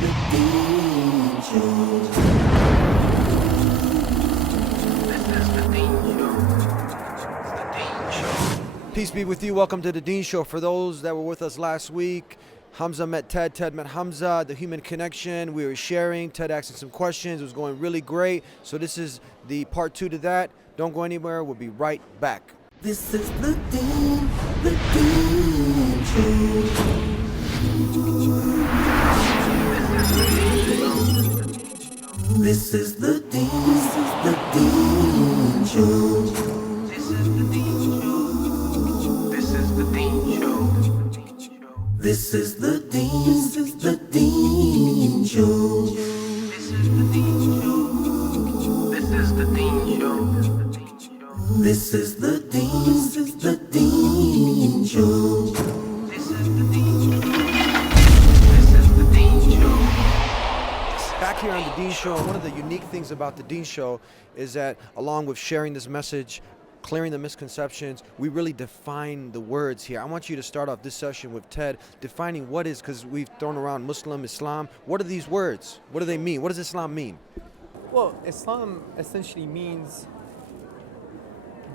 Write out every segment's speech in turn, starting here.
Deen Show. This is the Deen Show. The Deen Show. Peace be with you. Welcome to the Deen Show. For those that were with us last week, Hamza met Ted, Ted met Hamza, the human connection. We were sharing, Ted asking some questions. It was going really great. So this is the part 2 to that. Don't go anywhere. We'll be right back. This is the Deen Show. This is the Deen Show. This is the Deen Show. This is the Deen Show. This is the Deen Show. This is the Deen Show. This is the Deen Show. This is the Deen Show. This is the Deen Show. This is the Deen Show. Back here on the Deen Show, one of the unique things about the Deen Show is that along with sharing this message, clearing the misconceptions, we really define the words here. I want you to start off this session with Ted defining what is, because we've thrown around Muslim, Islam. What are these words? What do they mean? What does Islam mean? Well, Islam essentially means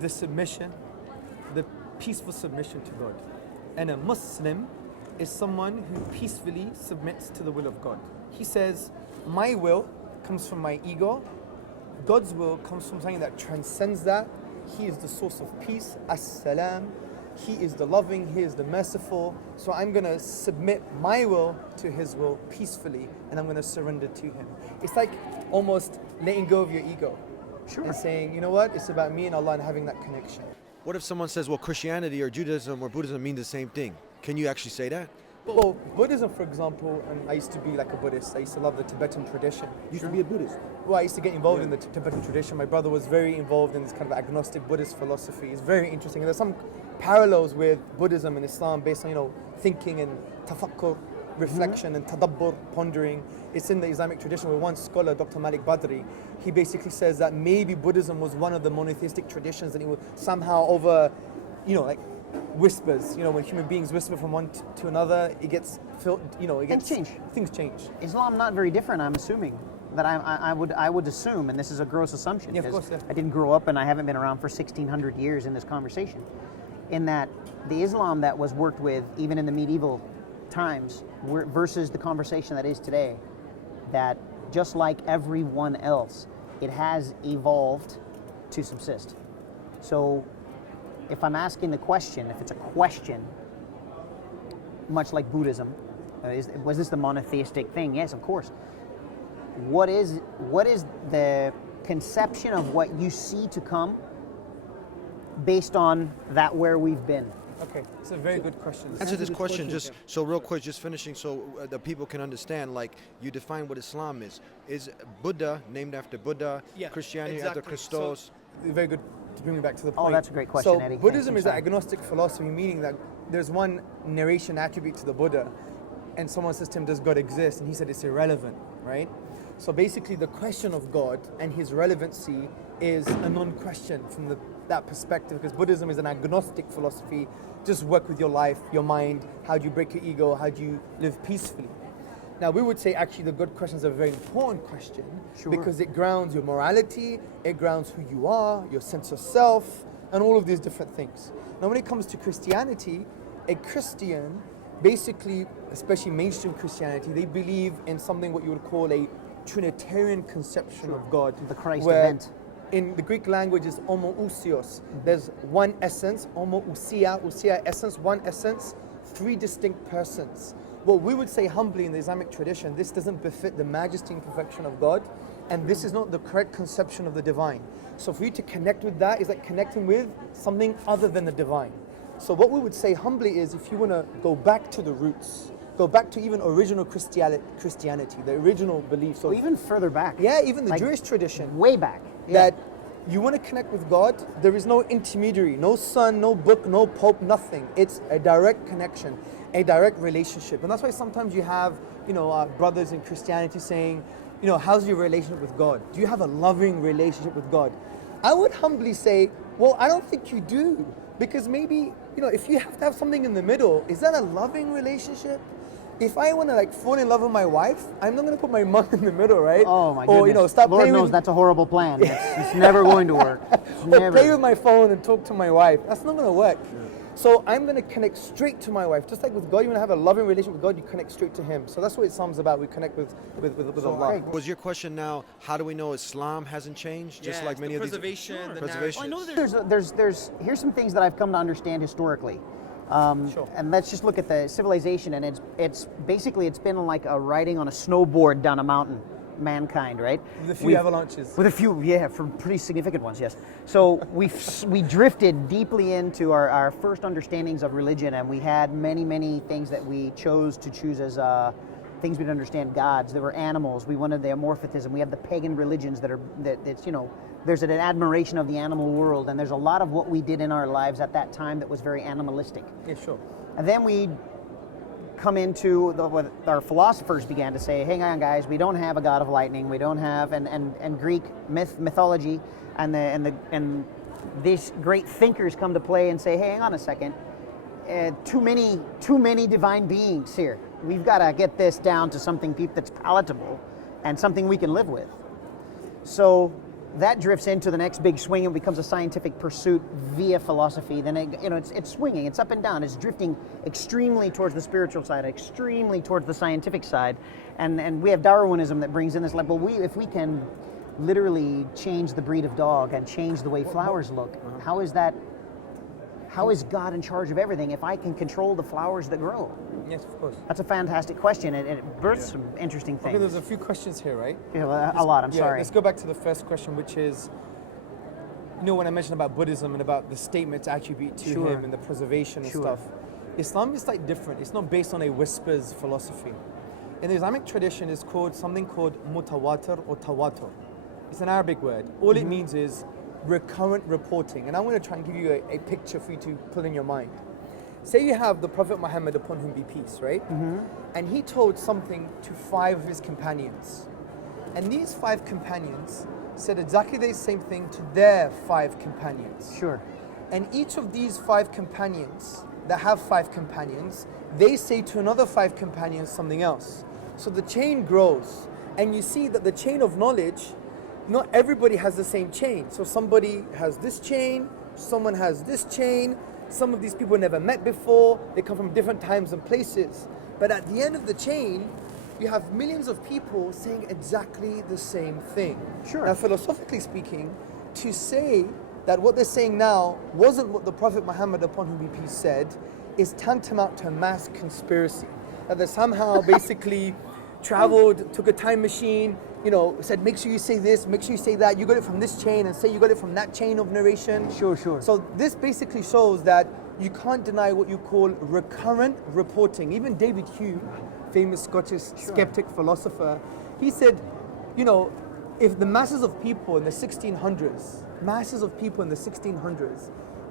the submission, the peaceful submission to God. And a Muslim is someone who peacefully submits to the will of God. He says, my will comes from my ego. God's will comes from something that transcends that. He is the source of peace, as-salam. He is the loving, He is the merciful. So I'm going to submit my will to His will peacefully, and I'm going to surrender to Him. It's like almost letting go of your ego. Sure. And saying, you know what, it's about me and Allah and having that connection. What if someone says, well, Christianity or Judaism or Buddhism mean the same thing? Can you actually say that? Well, Buddhism, for example, and I used to be like a Buddhist. I used to love the Tibetan tradition. You used to be a Buddhist? Well, I used to get involved in the Tibetan tradition. My brother was very involved in this kind of agnostic Buddhist philosophy. It's very interesting. And there's some parallels with Buddhism and Islam based on, thinking and tafakkur, reflection and tadabbur, pondering. It's in the Islamic tradition where one scholar, Dr. Malik Badri, he basically says that maybe Buddhism was one of the monotheistic traditions and it was somehow over, like whispers, when human beings whisper from one to another, it gets filled, it gets change. Things change. Islam not very different, I'm assuming. That I would assume, and this is a gross assumption, Yeah, of course, yeah. I didn't grow up and I haven't been around for 1600 years in this conversation, in that the Islam that was worked with even in the medieval times versus the conversation that is today, that just like everyone else, it has evolved to subsist. So if I'm asking the question, if it's a question, much like Buddhism, was this the monotheistic thing? Yes, of course. What is the conception of what you see to come based on that where we've been? Okay, it's a very good question. Answer this question just so real quick, just finishing so the people can understand, like you define what Islam is. Is Buddha named after Buddha? Yeah, Christianity exactly. after Christos? So, very good to bring me back to the point. Oh, that's a great question, So Eddie. Buddhism is Thanks, an agnostic philosophy, meaning that there's one narration attribute to the Buddha, and someone says to him, does God exist? And he said it's irrelevant, right? So basically the question of God and His relevancy is a non-question from that perspective, because Buddhism is an agnostic philosophy. Just work with your life, your mind. How do you break your ego? How do you live peacefully? Now we would say actually the good question is a very important question, because it grounds your morality, it grounds who you are, your sense of self, and all of these different things. Now when it comes to Christianity, a Christian, basically, especially mainstream Christianity, they believe in something what you would call a Trinitarian conception of God. The Christ where event. In the Greek language is homoousios. There's one essence, ousia essence, one essence, three distinct persons. What we would say humbly in the Islamic tradition, this doesn't befit the majesty and perfection of God, and this is not the correct conception of the divine. So for you to connect with that is like connecting with something other than the divine. So what we would say humbly is, if you want to go back to the roots, go back to even original Christianity, the original beliefs. Or even further back. Yeah, even the Like, Jewish tradition. Way back. Yeah. That you want to connect with God, there is no intermediary, no son, no book, no pope, nothing. It's a direct connection, a direct relationship. And that's why sometimes you have, brothers in Christianity saying, how's your relationship with God? Do you have a loving relationship with God? I would humbly say, well, I don't think you do. Because maybe, if you have to have something in the middle, is that a loving relationship? if I want to like fall in love with my wife, I'm not going to put my mom in the middle, right? Oh my goodness. Or, you know, start Lord playing knows with, that's a horrible plan. It's never going to work. It's or never. play with my phone and talk to my wife. That's not going to work. So I'm going to connect straight to my wife. Just like with God, you want to have a loving relationship with God, you connect straight to Him. So that's what Islam's about. We connect with Allah. Was your question now, how do we know Islam hasn't changed? Just like many of these... preservation, the Preservation. narrative. Well, I know there's here's some things that I've come to understand historically. Sure. And let's just look at the civilization, and it's basically it's been like a riding on a snowboard down a mountain, mankind, right? With a few avalanches. With a few, yeah, for pretty significant ones, yes. So we drifted deeply into our first understandings of religion, and we had many things that we chose to choose as things we didn't understand, gods. There were animals. We wanted the amorphism. We have the pagan religions that's, you know, there's an admiration of the animal world, and there's a lot of what we did in our lives at that time that was very animalistic. Yeah, sure. And then we come into what our philosophers began to say, hang on guys, we don't have a god of lightning, we don't have, and Greek mythology, and these great thinkers come to play and say, hey, hang on a second, too many divine beings here. We've got to get this down to something that's palatable and something we can live with. So that drifts into the next big swing and becomes a scientific pursuit via philosophy. Then it's swinging, it's up and down, it's drifting extremely towards the spiritual side, extremely towards the scientific side, and we have Darwinism that brings in this like, well, if we can literally change the breed of dog and change the way flowers look, how is that? How is God in charge of everything if I can control the flowers that grow? Yes, of course. That's a fantastic question, and it births some interesting things. Okay, there's a few questions here, right? Yeah, a lot, I'm sorry. Let's go back to the first question, which is, you know, when I mentioned about Buddhism and about the statements attribute to Sure. Him and the preservation and Sure. stuff, Islam is like different. It's not based on a whispers philosophy. In the Islamic tradition, it's called something called mutawatir or tawatur. It's an Arabic word. All it means is recurrent reporting. And I'm going to try and give you a picture for you to put in your mind. Say you have the Prophet Muhammad, upon whom be peace, right? And he told something to 5 of his companions. And these 5 companions said exactly the same thing to their 5 companions. Sure. And each of these 5 companions that have 5 companions, they say to another 5 companions something else. So the chain grows. And you see that the chain of knowledge, not everybody has the same chain. So somebody has this chain, someone has this chain, some of these people never met before, they come from different times and places. But at the end of the chain, you have millions of people saying exactly the same thing. Sure. Now, philosophically speaking, to say that what they're saying now wasn't what the Prophet Muhammad, upon whom be peace, said, is tantamount to a mass conspiracy. That they somehow basically traveled, took a time machine, you know, said, make sure you say this, make sure you say that, you got it from this chain, and say you got it from that chain of narration. Sure. So this basically shows that you can't deny what you call recurrent reporting. Even David Hume, famous Scottish skeptic philosopher, he said, you know, if the masses of people in the 1600s,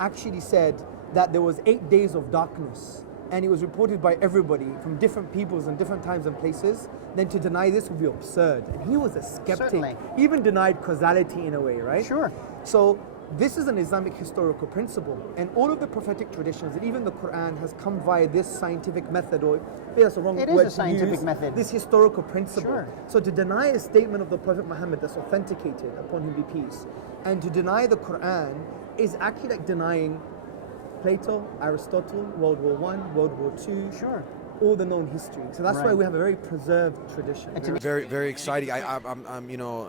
actually said that there was 8 days of darkness, and it was reported by everybody from different peoples and different times and places, then to deny this would be absurd. And he was a skeptic. Certainly. He even denied causality in a way, right? Sure. So this is an Islamic historical principle, and all of the prophetic traditions, and even the Qur'an, has come via this scientific method, or maybe that's the wrong It word is a to scientific use, method. this historical principle. Sure. So to deny a statement of the Prophet Muhammad that's authenticated, upon whom be peace, and to deny the Qur'an is actually like denying Plato, Aristotle, World War I, World War II, Sure. all the known history. So that's why Right. we have a very preserved tradition. Very exciting. I'm you know,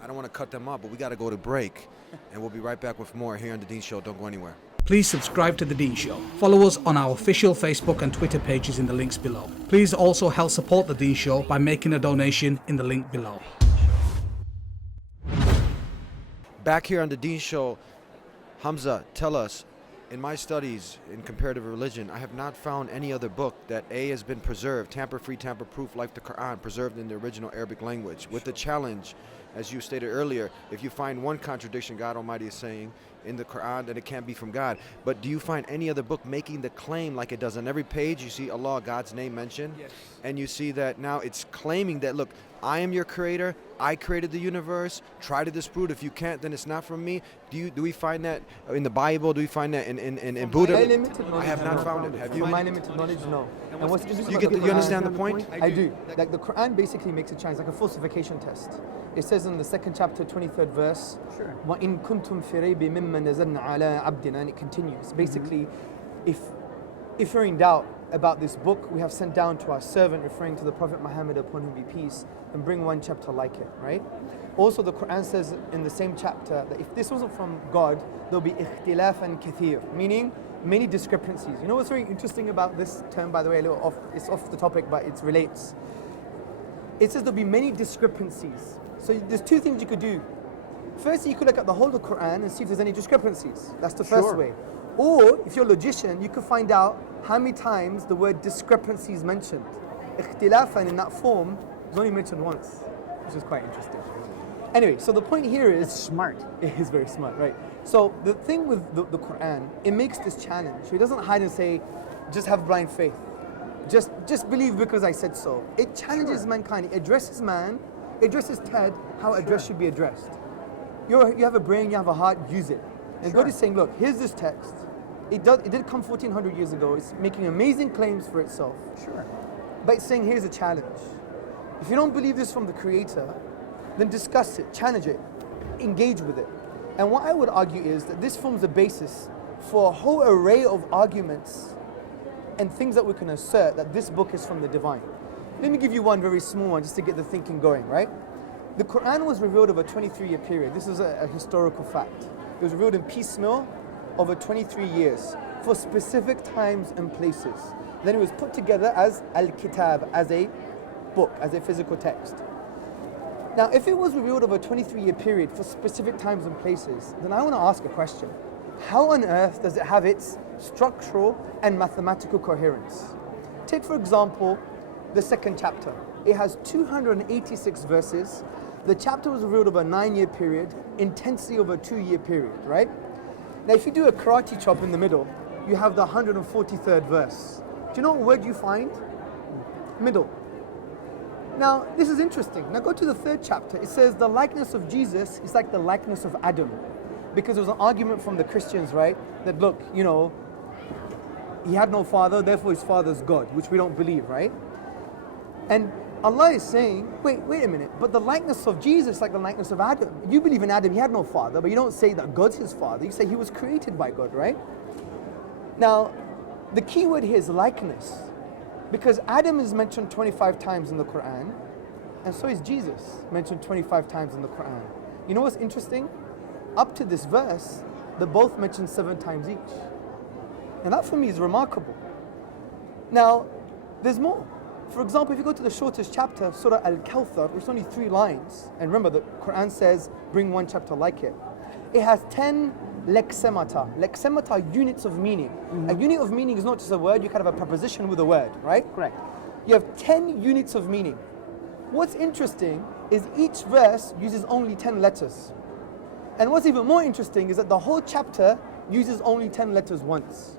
I don't want to cut them off, but we got to go to break, and we'll be right back with more here on The Dean Show. Don't go anywhere. Please subscribe to The Dean Show. Follow us on our official Facebook and Twitter pages in the links below. Please also help support The Dean Show by making a donation in the link below. Back here on The Dean Show, Hamza, tell us, in my studies in comparative religion, I have not found any other book that A, has been preserved, tamper-free, tamper-proof, like the Qur'an, preserved in the original Arabic language, with the challenge, as you stated earlier, if you find one contradiction, God Almighty is saying, in the Qur'an that it can't be from God. But do you find any other book making the claim like it does? On every page you see Allah, God's name mentioned, Yes. and you see that now it's claiming that, look, I am your creator, I created the universe, try to disprove it. If you can't, then it's not from me. Do we find that in the Bible? Do we find that in Buddha? My limited I knowledge, have no. not found it. Have you? From my limited knowledge, no. And what's interesting You about the you understand the Quran- point? I do. Like the Quran basically makes a challenge, like a falsification test. It says in the second chapter, 23rd verse, Sure. وَإِن كُنْتُمْ فِي رَيْبٍ مِمَّا نَزَلْنَا عَلَىٰ عَبْدِنَا, and it continues. Basically, if you're in doubt about this book we have sent down to our servant, referring to the Prophet Muhammad, upon whom be peace, and bring one chapter like it, right? Also, the Quran says in the same chapter that if this wasn't from God, there'll be ikhtilafan kathir, meaning many discrepancies. You know what's very interesting about this term, by the way, it's off the topic, but it relates. It says there'll be many discrepancies. So there's two things you could do. First, you could look at the whole of the Quran and see if there's any discrepancies. That's the first Sure. way. Or, if you're a logician, you could find out how many times the word discrepancy is mentioned. Ikhtilafan in that form is only mentioned once, which is quite interesting. Anyway, so the point here is... It's smart. It is very smart, right? So the thing with the Quran, it makes this challenge. It doesn't hide and say, just have blind faith. Just believe because I said so. It challenges mankind. It addresses man. It addresses Ted how address should be addressed. You have a brain, you have a heart, use it. And God is saying, look, here's this text. It did come 1400 years ago. It's making amazing claims for itself. Sure. But it's saying, here's a challenge. If you don't believe this from the Creator, then discuss it, challenge it, engage with it. And what I would argue is that this forms the basis for a whole array of arguments and things that we can assert that this book is from the divine. Let me give you one very small one just to get the thinking going, right? The Quran was revealed over a 23-year period. This is a historical fact. It was revealed in piecemeal over 23 years for specific times and places. Then it was put together as al-kitab, as a book, as a physical text. Now, if it was revealed over a 23-year period for specific times and places, then I want to ask a question. How on earth does it have its structural and mathematical coherence? Take, for example, the second chapter. It has 286 verses. The chapter was revealed over a 9-year period, intensely over a 2-year period, right? Now, if you do a karate chop in the middle, you have the 143rd verse. Do you know what word you find? Middle. Now, this is interesting. Now, go to the third chapter. It says the likeness of Jesus is like the likeness of Adam. Because there was an argument from the Christians, right? That, look, you know, he had no father, therefore his father's God, which we don't believe, right? And Allah is saying, wait a minute, but the likeness of Jesus is like the likeness of Adam. You believe in Adam, he had no father, but you don't say that God's his father. You say he was created by God, right? Now, the key word here is likeness. Because Adam is mentioned 25 times in the Quran, and so is Jesus mentioned 25 times in the Quran. You know what's interesting? Up to this verse, they're both mentioned 7 times each. And that for me is remarkable. Now, there's more. For example, if you go to the shortest chapter, Surah Al-Kawthar, which is only 3 lines, and remember the Quran says, bring one chapter like it. It has 10 lexemata. Lexemata are units of meaning. A unit of meaning is not just a word, you kind of have a preposition with a word, right? Correct. You have 10 units of meaning. What's interesting is each verse uses only 10 letters. And what's even more interesting is that the whole chapter uses only 10 letters once,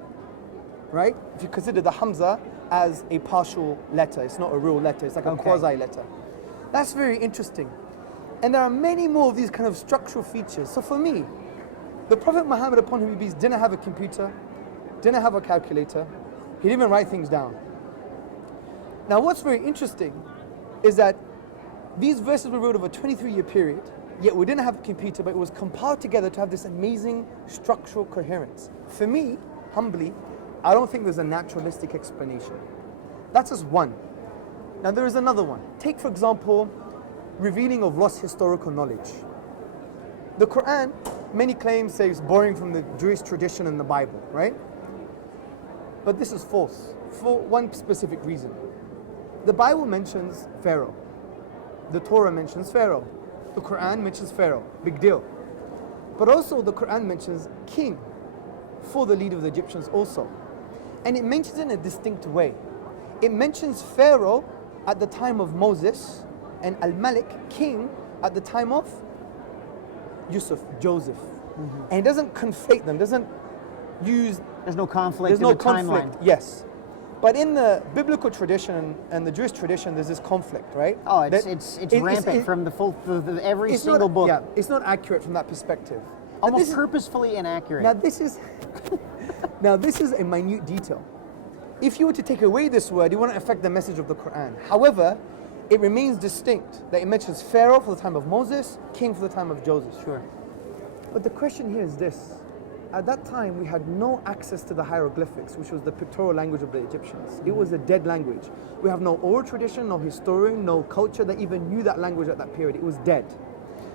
right? If you consider the Hamza as a partial letter, it's not a real letter, it's like a quasi letter. That's very interesting. And there are many more of these kind of structural features. So for me, the Prophet Muhammad, upon whom he be peace, didn't have a computer, didn't have a calculator, he didn't even write things down. Now what's very interesting is that these verses were wrote over a 23-year period, yet we didn't have a computer, but it was compiled together to have this amazing structural coherence. For me, humbly, I don't think there's a naturalistic explanation. That's just one. Now there is another one. Take, for example, revealing of lost historical knowledge. The Quran, many claim say it's borrowing from the Jewish tradition and the Bible, right? But this is false, for one specific reason. The Bible mentions Pharaoh. The Torah mentions Pharaoh. The Quran mentions Pharaoh, big deal. But also the Quran mentions king for the leader of the Egyptians also. And it mentions it in a distinct way. It mentions Pharaoh at the time of Moses and Al-Malik, king, at the time of Joseph. And it doesn't conflate them, doesn't use. There's no conflict There's in no the conflict. timeline. Yes, but in the biblical tradition and the Jewish tradition, there's this conflict, right? Oh, That- it's it- rampant from every it's single not, book. Yeah, it's not accurate from that perspective. Now, Almost this is- purposefully inaccurate. Now this is now this is a minute detail. If you were to take away this word, it wouldn't affect the message of the Quran. However, it remains distinct that it mentions Pharaoh for the time of Moses, king for the time of Joseph. Sure. But the question here is this. At that time, we had no access to the hieroglyphics, which was the pictorial language of the Egyptians. It was a dead language. We have no oral tradition, no historian, no culture that even knew that language at that period. It was dead.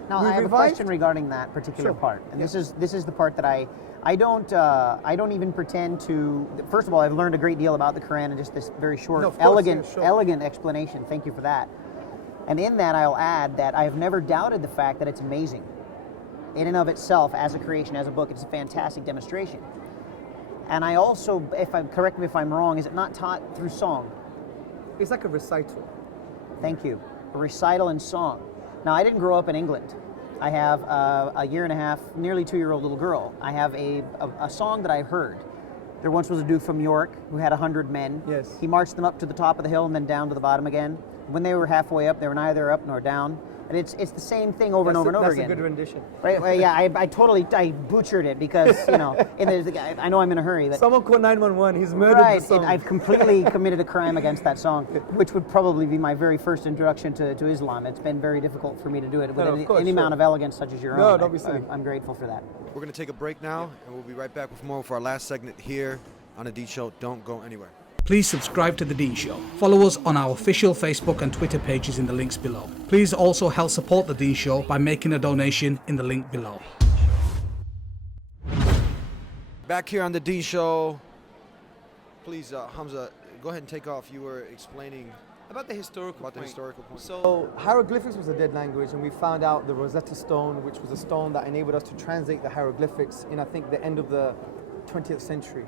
Now, We I have revived- a question regarding that particular Sure. part, and this is the part that I don't even pretend to. First of all, I've learned a great deal about the Quran in just this very short, No, of course, yeah, sure. elegant explanation. Thank you for that. And in that, I'll add that I have never doubted the fact that it's amazing. In and of itself, as a creation, as a book, it's a fantastic demonstration. And I also, correct me if I'm wrong, is it not taught through song? It's like a recital. Thank you. A recital and song. Now, I didn't grow up in England. I have a year and a half, nearly 2-year-old little girl. I have a song that I've heard. There once was a duke from York who had 100 men. Yes. He marched them up to the top of the hill and then down to the bottom again. When they were halfway up, they were neither up nor down. And it's the same thing over and over and over That's again. a good rendition. Right? Well, yeah, I totally butchered it because, you know, I know I'm in a hurry. But Someone called 911. He's murdered right, the song. I've completely committed a crime against that song, which would probably be my very first introduction to Islam. It's been very difficult for me to do it with No, of any, course, any sure. amount of elegance such as your No, own. don't be silly. I'm grateful for that. We're going to take a break now, and we'll be right back with more for our last segment here on The Dean Show. Don't go anywhere. Please subscribe to The Dean Show. Follow us on our official Facebook and Twitter pages in the links below. Please also help support The Dean Show by making a donation in the link below. Back here on The Dean Show. Please, Hamza, go ahead and take off. You were explaining About the historical about the point. historical point. So hieroglyphics was a dead language, and we found out the Rosetta Stone, which was a stone that enabled us to translate the hieroglyphics in, I think, the end of the 20th century.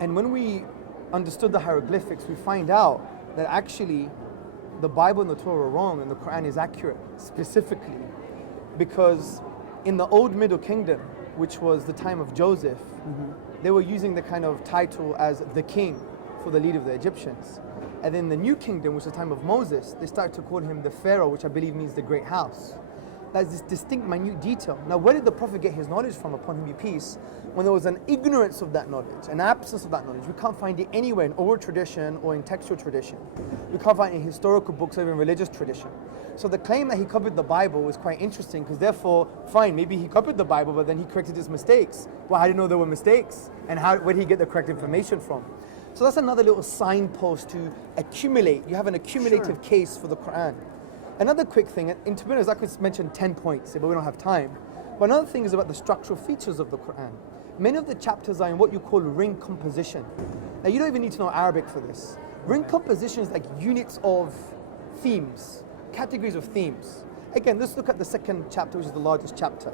And when we understood the hieroglyphics, we find out that actually the Bible and the Torah are wrong and the Quran is accurate, specifically because in the Old Middle Kingdom, which was the time of Joseph, they were using the kind of title as the king for the leader of the Egyptians. And in the New Kingdom, which is the time of Moses, they started to call him the Pharaoh, which I believe means the great house. That's this distinct, minute detail. Now, where did the Prophet get his knowledge from, upon him be peace, when there was an ignorance of that knowledge, an absence of that knowledge? We can't find it anywhere in oral tradition or in textual tradition. We can't find it in historical books or even religious tradition. So the claim that he copied the Bible was quite interesting, because therefore, fine, maybe he copied the Bible, but then he corrected his mistakes. Well, how do you know there were mistakes? And where did he get the correct information from? So that's another little signpost to accumulate. You have an accumulative case for the Quran. Another quick thing, and to be honest, I could mention 10 points, but we don't have time. But another thing is about the structural features of the Quran. Many of the chapters are in what you call ring composition. Now, you don't even need to know Arabic for this. Ring composition is like units of themes, categories of themes. Again, let's look at the second chapter, which is the largest chapter.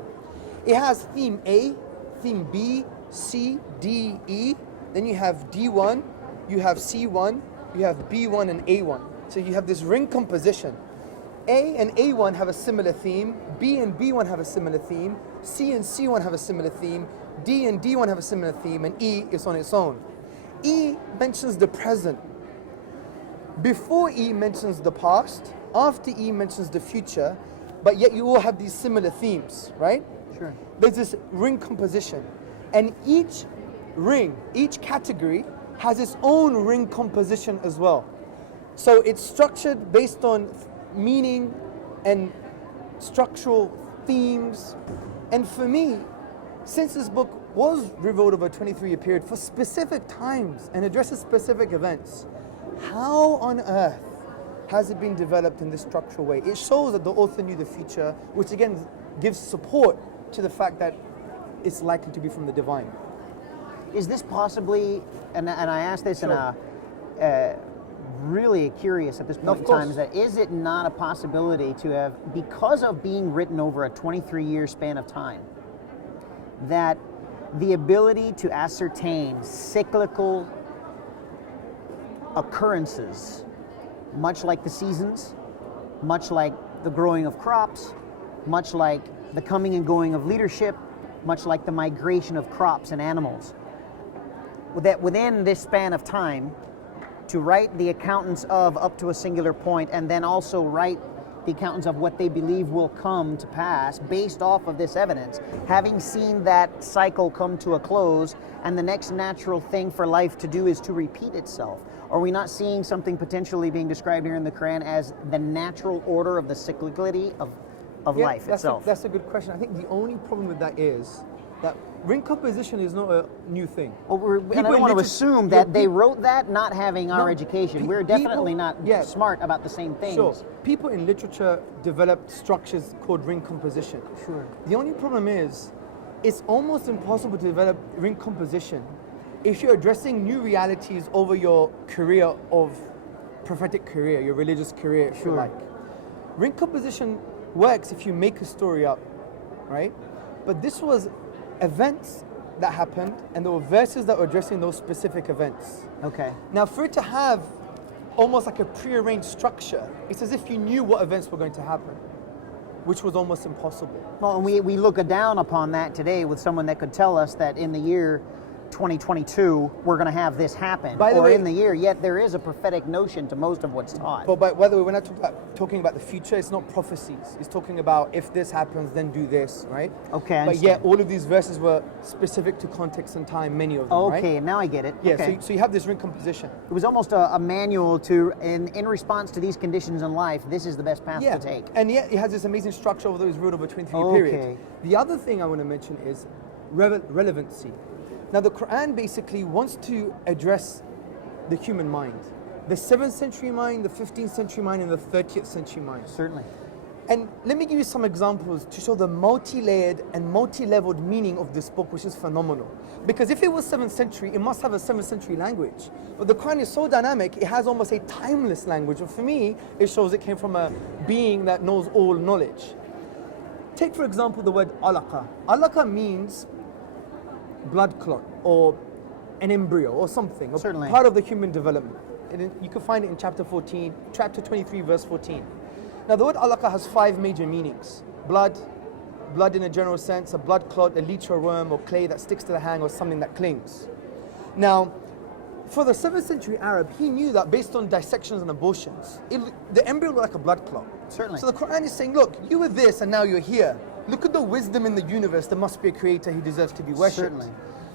It has theme A, theme B, C, D, E. Then you have D1, you have C1, you have B1 and A1. So you have this ring composition. A and A1 have a similar theme, B and B1 have a similar theme, C and C1 have a similar theme, D and D1 have a similar theme, and E is on its own. E mentions the present. Before E mentions the past, after E mentions the future, but yet you all have these similar themes, right? Sure. There's this ring composition, and each ring, each category has its own ring composition as well. So it's structured based on meaning and structural themes. And for me, since this book was revealed over a 23-year period for specific times and addresses specific events, how on earth has it been developed in this structural way? It shows that the author knew the future, which again gives support to the fact that it's likely to be from the divine. Is this possibly, and I ask this in Sure. a really curious at this No, point of in time, course. is that is it not a possibility to have, because of being written over a 23-year span of time, that the ability to ascertain cyclical occurrences, much like the seasons, much like the growing of crops, much like the coming and going of leadership, much like the migration of crops and animals. That within this span of time, to write the accountants of up to a singular point, and then also write the accountants of what they believe will come to pass based off of this evidence, having seen that cycle come to a close, and the next natural thing for life to do is to repeat itself. Are we not seeing something potentially being described here in the Quran as the natural order of the cyclicality of life itself? That's a good question. I think the only problem with that is that ring composition is not a new thing. And I don't want to assume that they wrote that not having our education. We're definitely not smart about the same things. Sure. People in literature developed structures called ring composition. Sure. The only problem is, it's almost impossible to develop ring composition if you're addressing new realities over your career of prophetic career, your religious career, if you like. Ring composition works if you make a story up, right? But this was events that happened, and there were verses that were addressing those specific events. Okay. Now, for it to have almost like a prearranged structure, it's as if you knew what events were going to happen, which was almost impossible. Well, and we look down upon that today with someone that could tell us that in the year 2022, we're going to have this happen. By the way, in the year, yet there is a prophetic notion to most of what's taught. But by the way, we're not talking about the future. It's not prophecies. It's talking about if this happens, then do this, right? Okay, I But understand. yet all of these verses were specific to context and time, many of them, Okay, right? now I get it. Yeah, Okay. so you have this ring composition. It was almost a manual to, in response to these conditions in life, this is the best path to take. And yet it has this amazing structure over those ruled over 23 Okay. period. The other thing I want to mention is relevancy. Now, the Quran basically wants to address the human mind. The 7th century mind, the 15th century mind, and the 30th century mind. Certainly. And let me give you some examples to show the multi-layered and multi-leveled meaning of this book, which is phenomenal. Because if it was 7th century, it must have a 7th century language. But the Quran is so dynamic, it has almost a timeless language. And for me, it shows it came from a being that knows all knowledge. Take, for example, the word alaqa. Alaqa means blood clot or an embryo or something, or Certainly. part of the human development. And you can find it in chapter 23, verse 14. Now, the word alaqa has 5 major meanings. Blood in a general sense, a blood clot, a leech or worm or clay that sticks to the hand or something that clings. Now, for the 7th century Arab, he knew that based on dissections and abortions, the embryo looked like a blood clot. Certainly. So the Quran is saying, look, you were this and now you're here. Look at the wisdom in the universe. There must be a creator who deserves to be worshipped. Certainly.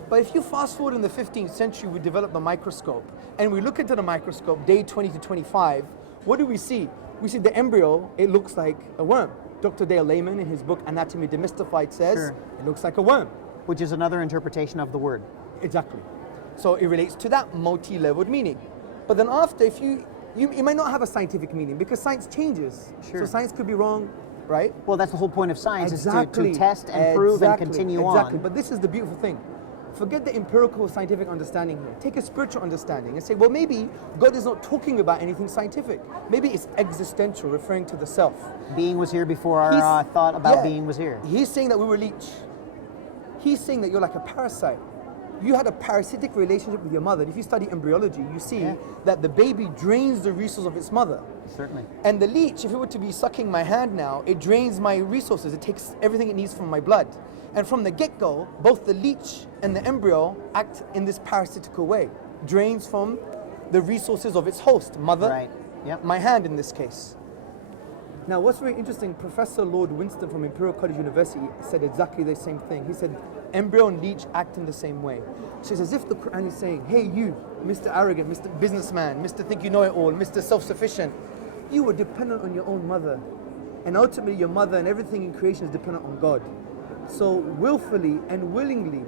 But if you fast forward in the 15th century, we developed the microscope. And we look into the microscope, day 20 to 25, what do we see? We see the embryo, it looks like a worm. Dr. Dale Lehman, in his book Anatomy Demystified, says it looks like a worm. Which is another interpretation of the word. Exactly. So it relates to that multi-leveled meaning. But then after, if you might not have a scientific meaning because science changes. Sure. So science could be wrong, right? Well, that's the whole point of science, Exactly. is to test and prove and continue Exactly. on. But this is the beautiful thing. Forget the empirical scientific understanding here. Take a spiritual understanding and say, well, maybe God is not talking about anything scientific. Maybe it's existential, referring to the self. Being was here before our thought about being was here. He's saying that we were leech. He's saying that you're like a parasite. You had a parasitic relationship with your mother. If you study embryology, you see that the baby drains the resources of its mother. Certainly. And the leech, if it were to be sucking my hand now, it drains my resources. It takes everything it needs from my blood. And from the get-go, both the leech and the embryo act in this parasitical way. Drains from the resources of its host, mother, Right. Yep. my hand in this case. Now, what's very interesting, Professor Lord Winston from Imperial College University said exactly the same thing. He said, embryo and leech act in the same way. So it's as if the Quran is saying, hey you, Mr. Arrogant, Mr. Businessman, Mr. Think You Know It All, Mr. Self-Sufficient, you were dependent on your own mother. And ultimately your mother and everything in creation is dependent on God. So willfully and willingly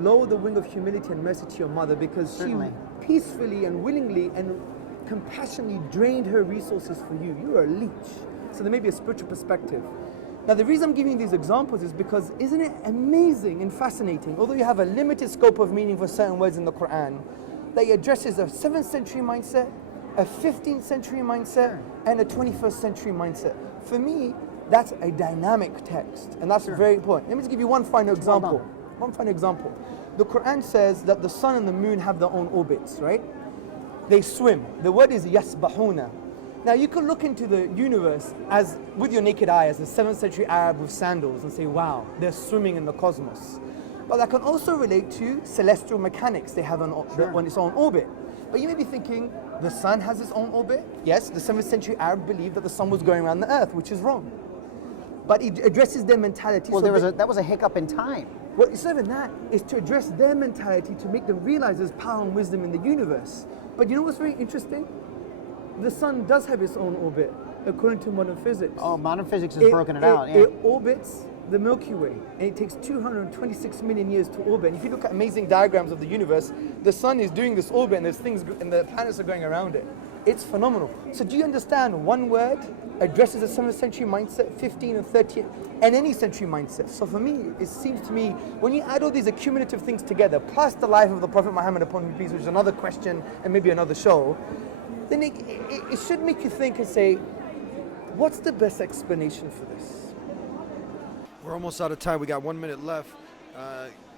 lower the wing of humility and mercy to your mother, because Certainly. she peacefully and willingly and compassionately drained her resources for you. You are a leech. So there may be a spiritual perspective. Now the reason I'm giving these examples is because isn't it amazing and fascinating, although you have a limited scope of meaning for certain words in the Quran, that it addresses a 7th century mindset, a 15th century mindset, and a 21st century mindset. For me, that's a dynamic text, and that's very important. Let me just give you one final example. One final example. The Quran says that the sun and the moon have their own orbits, right? They swim. The word is yasbahuna. Now you could look into the universe as with your naked eye as a 7th century Arab with sandals and say, wow, they're swimming in the cosmos. But that can also relate to celestial mechanics. They have on its own orbit. But you may be thinking, the sun has its own orbit? Yes, the 7th century Arab believed that the sun was going around the earth, which is wrong. But it addresses their mentality. Well, so that was a hiccup in time. well, it's not even that. It's to address their mentality to make them realize there's power and wisdom in the universe. But you know what's very interesting? The sun does have its own orbit, according to modern physics. Oh, modern physics has broken it out. Yeah. It orbits the Milky Way, and it takes 226 million years to orbit. And if you look at amazing diagrams of the universe, the sun is doing this orbit, and there's things, and the planets are going around it. It's phenomenal. So do you understand one word addresses a 7th century mindset, 15th and 13th, and any century mindset? So for me, it seems to me, when you add all these accumulative things together, plus the life of the Prophet Muhammad upon him peace, which is another question and maybe another show, then it should make you think and say, what's the best explanation for this? We're almost out of time. We got 1 minute left.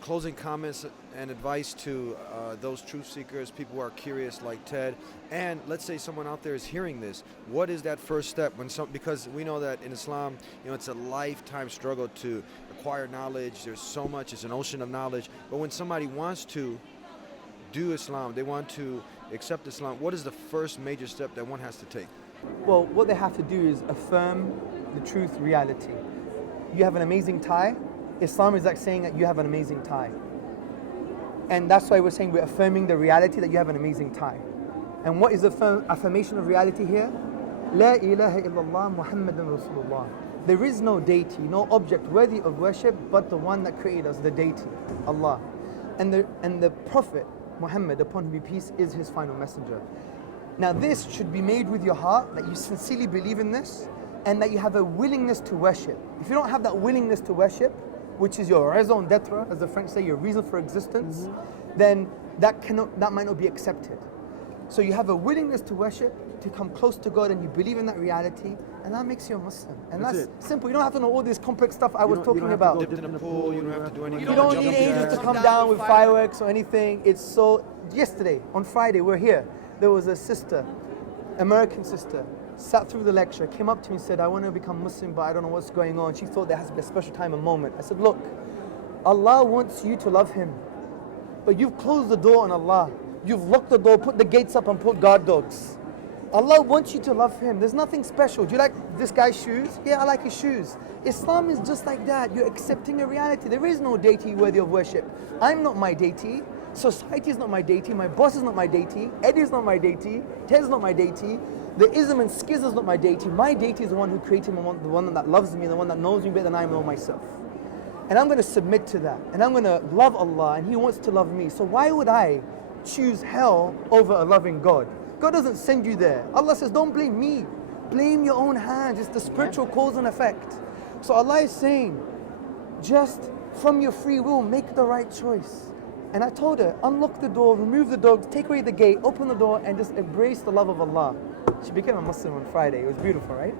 Closing comments and advice to those truth seekers, people who are curious like Ted, and let's say someone out there is hearing this. What is that first step because we know that in Islam, it's a lifetime struggle to acquire knowledge. There's so much. It's an ocean of knowledge. But when somebody wants to do Islam, they want to accept Islam, what is the first major step that one has to take? Well, what they have to do is affirm the truth, reality. You have an amazing tie. Islam is like saying that you have an amazing tie. And that's why we're saying we're affirming the reality that you have an amazing tie. And what is the affirmation of reality here? La ilaha illallah Muhammadan Rasulullah. There is no deity, no object worthy of worship but the one that created us, the deity, Allah. And the Prophet Muhammad, upon whom be peace, is his final messenger. Now this should be made with your heart, that you sincerely believe in this, and that you have a willingness to worship. If you don't have that willingness to worship, which is your raison d'être, as the French say, your reason for existence, then that might not be accepted. So you have a willingness to worship, to come close to God, and you believe in that reality, and that makes you a Muslim. And that's simple. You don't have to know all this complex stuff I was talking about. Dipped in a pool, you don't have to do anything. You don't need angels to come down with fireworks or anything. It's so. Yesterday, on Friday, we're here. There was a sister, American sister, sat through the lecture, came up to me and said, I want to become Muslim, but I don't know what's going on. She thought there has to be a special time and moment. I said, look, Allah wants you to love Him, but you've closed the door on Allah. You've locked the door, put the gates up and put guard dogs. Allah wants you to love Him. There's nothing special. Do you like this guy's shoes? Yeah, I like his shoes. Islam is just like that. You're accepting a reality. There is no deity worthy of worship. I'm not my deity. Society is not my deity. My boss is not my deity. Eddie is not my deity. Ted's not my deity. The ism and schism is not my deity. My deity is the one who created me, the one that loves me, the one that knows me better than I know myself. And I'm going to submit to that. And I'm going to love Allah, and He wants to love me. So why would I choose hell over a loving God? God doesn't send you there. Allah says, don't blame me. Blame your own hands. It's the spiritual cause and effect. So Allah is saying, just from your free will, make the right choice. And I told her, unlock the door, remove the dogs, take away the gate, open the door, and just embrace the love of Allah. She became a Muslim on Friday. It was beautiful, right?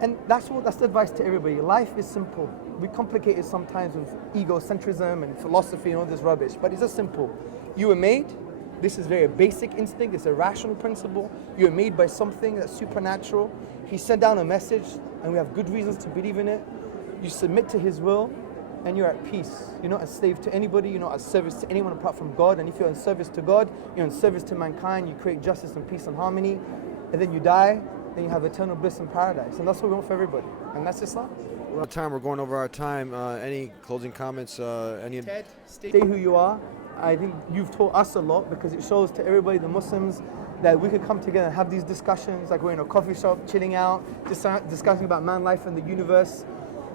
And that's the advice to everybody. Life is simple. We complicate it sometimes with egocentrism and philosophy and all this rubbish, but it's just simple. You were made. This is very basic instinct. It's a rational principle. You were made by something that's supernatural. He sent down a message, and we have good reasons to believe in it. You submit to His will, and you're at peace. You're not a slave to anybody. You're not a service to anyone apart from God. And if you're in service to God, you're in service to mankind. You create justice and peace and harmony. And then you die, then you have eternal bliss in paradise. And that's what we want for everybody. And that's Islam. We're out of time. We're going over our time. Any closing comments? Ted, stay who you are. I think you've taught us a lot, because it shows to everybody, the Muslims, that we could come together and have these discussions, like we're in a coffee shop, chilling out, discussing about man life and the universe.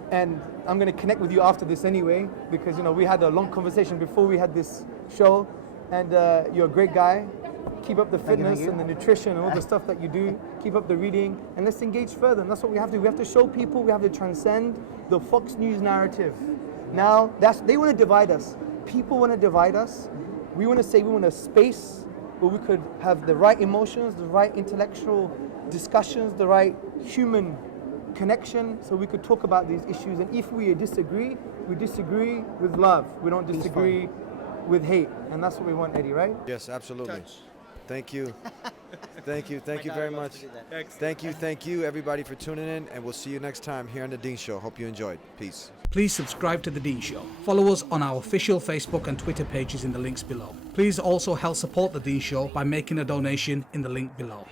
And I'm going to connect with you after this anyway, because we had a long conversation before we had this show, and you're a great guy. Keep up the fitness and the nutrition and all the stuff that you do. Keep up the reading, and let's engage further. And that's what we have to do. We have to show people, we have to transcend the Fox News narrative. Now, they want to divide us. People want to divide us. We want to say we want a space where we could have the right emotions, the right intellectual discussions, the right human connection, so we could talk about these issues. And if we disagree with love. We don't disagree with hate. And that's what we want, Eddie, right? Yes, absolutely. Thank you. Thank you My daughter very loves much. to do that. Thank you, everybody, for tuning in, and we'll see you next time here on The Dean Show. Hope you enjoyed. Peace. Please subscribe to The Dean Show. Follow us on our official Facebook and Twitter pages in the links below. Please also help support The Dean Show by making a donation in the link below.